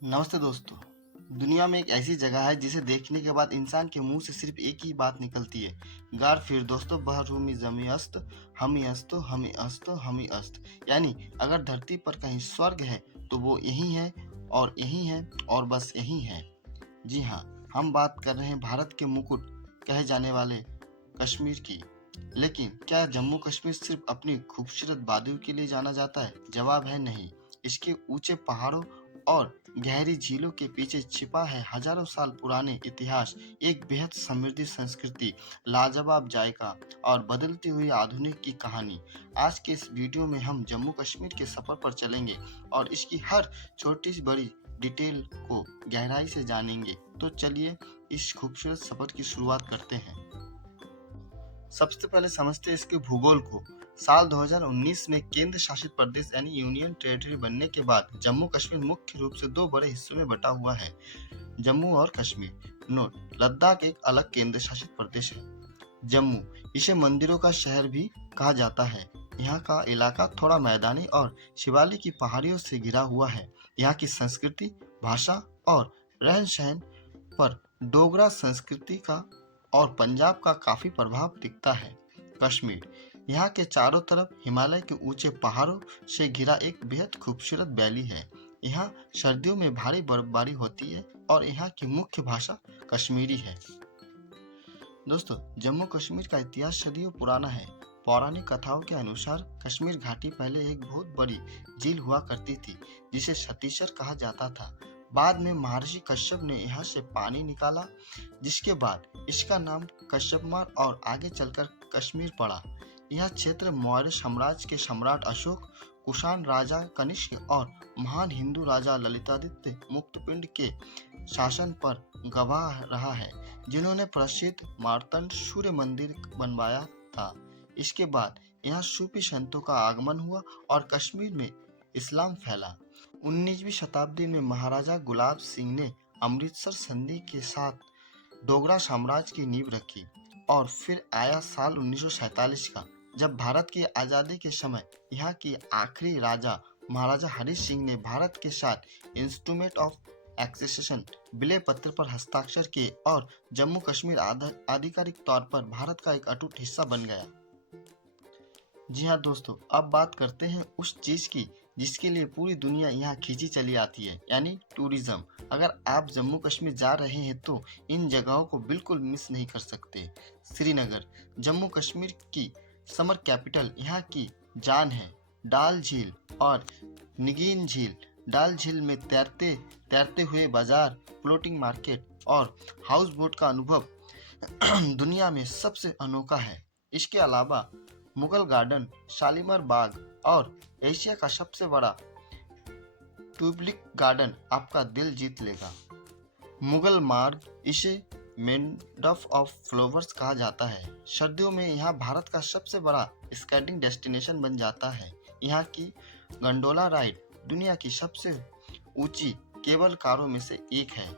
नमस्ते दोस्तों। दुनिया में एक ऐसी जगह है जिसे देखने के बाद इंसान के मुंह से सिर्फ एक ही बात निकलती है, गार फिर दोस्तों बहरूमी जमी अस्त, हमी अस्तो हमी अस्तो हमी अस्त। यानी अगर धरती पर कहीं स्वर्ग है तो वो यही है और यही है और बस यही है। जी हाँ, हम बात कर रहे हैं भारत के मुकुट कहे जाने वाले कश्मीर की। लेकिन क्या जम्मू कश्मीर सिर्फ अपनी खूबसूरत वादियों के लिए जाना जाता है? जवाब है नहीं। इसके ऊंचे पहाड़ों और गहरी झीलों के पीछे छिपा है हजारों साल पुराने इतिहास, एक बेहद समृद्ध संस्कृति, लाजवाब जायका और बदलती हुई आधुनिक की कहानी। आज के इस वीडियो में हम जम्मू कश्मीर के सफर पर चलेंगे और इसकी हर छोटी सी बड़ी डिटेल को गहराई से जानेंगे। तो चलिए इस खूबसूरत सफर की शुरुआत करते हैं। सबसे पहले समझते हैं इसके भूगोल को। साल 2019 में केंद्र शासित प्रदेश यानी यूनियन टेरिटरी बनने के बाद जम्मू कश्मीर मुख्य रूप से दो बड़े हिस्सों में बटा हुआ है, जम्मू और कश्मीर। नोट: लद्दाख एक अलग केंद्र शासित प्रदेश है। जम्मू, इसे मंदिरों का शहर भी कहा जाता है। यहाँ का इलाका थोड़ा मैदानी और शिवालिक की पहाड़ियों से घिरा हुआ है। यहाँ की संस्कृति, भाषा और रहन सहन पर डोगरा संस्कृति का और पंजाब का काफी प्रभाव दिखता है। कश्मीर, यहाँ के चारों तरफ हिमालय के ऊंचे पहाड़ों से घिरा एक बेहद खूबसूरत वैली है। यहाँ सर्दियों में भारी बर्फबारी होती है और यहाँ की मुख्य भाषा कश्मीरी है। दोस्तों, जम्मू कश्मीर का इतिहास सदियों पुराना है। पौराणिक कथाओं के अनुसार कश्मीर घाटी पहले एक बहुत बड़ी झील हुआ करती थी जिसे सतीशर कहा जाता था। बाद में महर्षि कश्यप ने यहाँ से पानी निकाला, जिसके बाद इसका नाम कश्यपमार और आगे चलकर कश्मीर पड़ा। यह क्षेत्र मौर्य साम्राज्य के सम्राट अशोक, कुषाण राजा कनिष्क और महान हिंदू राजा ललितादित्य मुक्तपिंड के शासन पर गवाह रहा है, जिन्होंने प्रसिद्ध मार्तंड सूर्य मंदिर बनवाया था। इसके बाद यहाँ सूफी संतों का आगमन हुआ और कश्मीर में इस्लाम फैला। 19वीं शताब्दी में महाराजा गुलाब सिंह ने अमृतसर संधि के साथ डोगरा साम्राज्य की नींव रखी और फिर आया साल 1947 का, जब भारत की आज़ादी के समय यहाँ की आखिरी राजा महाराजा हरि सिंह ने भारत के साथ इंस्ट्रूमेंट ऑफ एक्सेशन विलय पत्र पर हस्ताक्षर किए और जम्मू कश्मीर आधिकारिक तौर पर भारत का एक अटूट हिस्सा बन गया। जी हाँ दोस्तों, अब बात करते हैं उस चीज की जिसके लिए पूरी दुनिया यहाँ खींची चली आती है, यानी टूरिज्म। अगर आप जम्मू कश्मीर जा रहे हैं तो इन जगहों को बिल्कुल मिस नहीं कर सकते। श्रीनगर, जम्मू कश्मीर की समर कैपिटल, यहाँ की जान है। डाल झील और निगीन झील, डाल झील में तैरते तैरते हुए बाजार, फ्लोटिंग मार्केट और हाउस बोट का अनुभव दुनिया में सबसे अनोखा है। इसके अलावा मुगल गार्डन, शालीमार बाग और एशिया का सबसे बड़ा ट्यूलिप गार्डन आपका दिल जीत लेगा। मुगल मार्ग, इसे मेडफ ऑफ फ्लावर्स कहा जाता है। सर्दियों में यह भारत का सबसे बड़ा स्कीइंग डेस्टिनेशन बन जाता है। यहाँ की गंडोला राइड दुनिया की सबसे ऊंची केबल कारों में से एक है।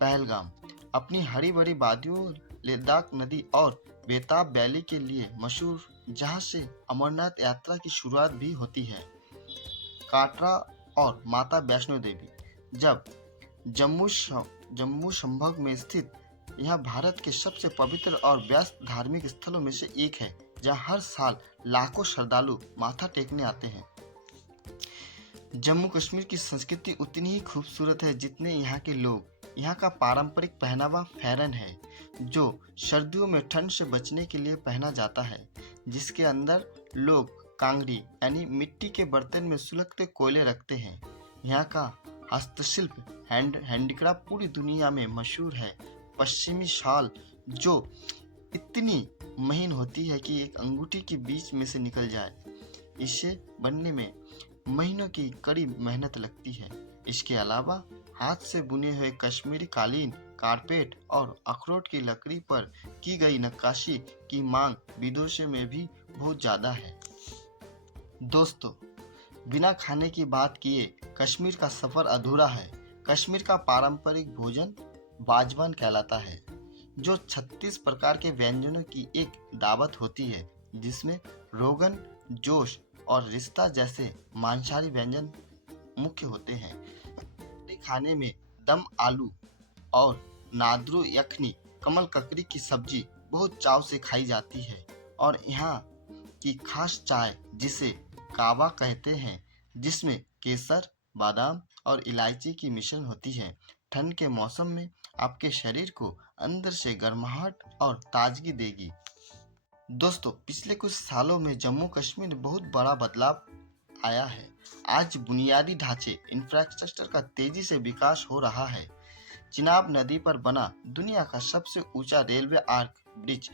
पहलगाम, अपनी हरी भरी वादियों, लद्दाख नदी और बेताब वैली के लिए मशहूर, जहाँ से अमरनाथ यात्रा की शुरुआत भी होती है। काटरा और माता वैष्णो देवी, जब जम्मू संभाग में स्थित यह भारत के सबसे पवित्र और व्यस्त धार्मिक स्थलों में से एक है, जहाँ हर साल लाखों श्रद्धालु माथा टेकने आते हैं। जम्मू कश्मीर की संस्कृति उतनी ही खूबसूरत है जितने यहाँ के लोग। यहाँ का पारंपरिक पहनावा फैरन है, जो सर्दियों में ठंड से बचने के लिए पहना जाता है, जिसके अंदर लोग कांगड़ी यानी मिट्टी के बर्तन में सुलगते कोयले रखते हैं। यहाँ का हस्तशिल्प हैंडीक्राफ्ट पूरी दुनिया में मशहूर है। पश्चिमी शाल, जो इतनी महीन होती है कि एक अंगूठी के बीच में से निकल जाए, इसे बनने में महीनों की कड़ी मेहनत लगती है। इसके अलावा हाथ से बुने हुए कश्मीरी कालीन, कारपेट और अखरोट की लकड़ी पर की गई नक्काशी की मांग विदेशों में भी बहुत ज़्यादा है। दोस्तों, बिना खाने की बात किए कश्मीर का सफ़र अधूरा है। कश्मीर का पारंपरिक भोजन वाजवान कहलाता है, जो 36 प्रकार के व्यंजनों की एक दावत होती है, जिसमें रोगन जोश और रिश्ता जैसे मांसाहारी व्यंजन मुख्य होते हैं। खाने में दम आलू और नादरू यखनी कमल ककड़ी की सब्जी बहुत चाव से खाई जाती है। और यहाँ की खास चाय जिसे कावा कहते हैं, जिसमें केसर, बादाम और इलायची की मिश्रण होती है, ठंड के मौसम में आपके शरीर को अंदर से गर्माहट और ताजगी देगी। दोस्तों, पिछले कुछ सालों में जम्मू कश्मीर में बहुत बड़ा बदलाव आया है। आज बुनियादी ढांचे इंफ्रास्ट्रक्चर का तेजी से विकास हो रहा है। चिनाब नदी पर बना दुनिया का सबसे ऊंचा रेलवे आर्क ब्रिज,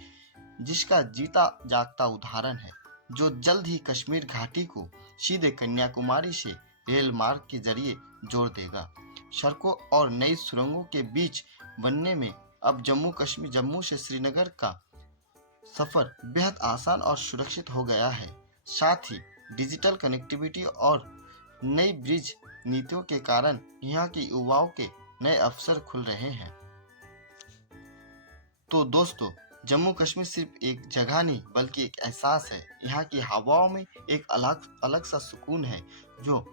जिसका जीता जागता उदाहरण है, जो जल्द ही कश्मीर घाटी को सीधे कन्याकुमारी से रेल मार्ग के जरिए जोड़ देगा। सड़कों और नई सुरंगों के बीच बनने में अब जम्मू से श्रीनगर का सफर बेहद आसान और सुरक्षित हो गया है। साथ ही डिजिटल कनेक्टिविटी और नई ब्रिज नीतियों के कारण यहाँ के युवाओं के नए अवसर खुल रहे हैं। तो दोस्तों, जम्मू कश्मीर सिर्फ एक जगह नहीं बल्कि एक एहसास है। यहाँ की हवाओं में एक अलग सा सुकून है, जो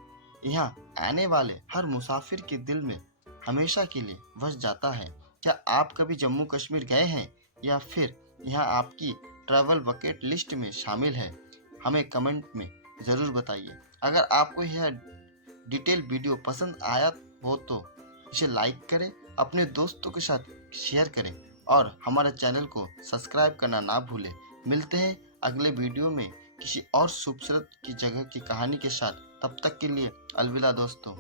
यहाँ आने वाले हर मुसाफिर के दिल में हमेशा के लिए बस जाता है। क्या आप कभी जम्मू कश्मीर गए हैं, या फिर यहाँ आपकी ट्रैवल बकेट लिस्ट में शामिल है? हमें कमेंट में ज़रूर बताइए। अगर आपको यह डिटेल वीडियो पसंद आया हो तो इसे लाइक करें, अपने दोस्तों के साथ शेयर करें और हमारे चैनल को सब्सक्राइब करना ना भूलें। मिलते हैं अगले वीडियो में किसी और खूबसूरत की जगह की कहानी के साथ। तब तक के लिए अलविदा दोस्तों।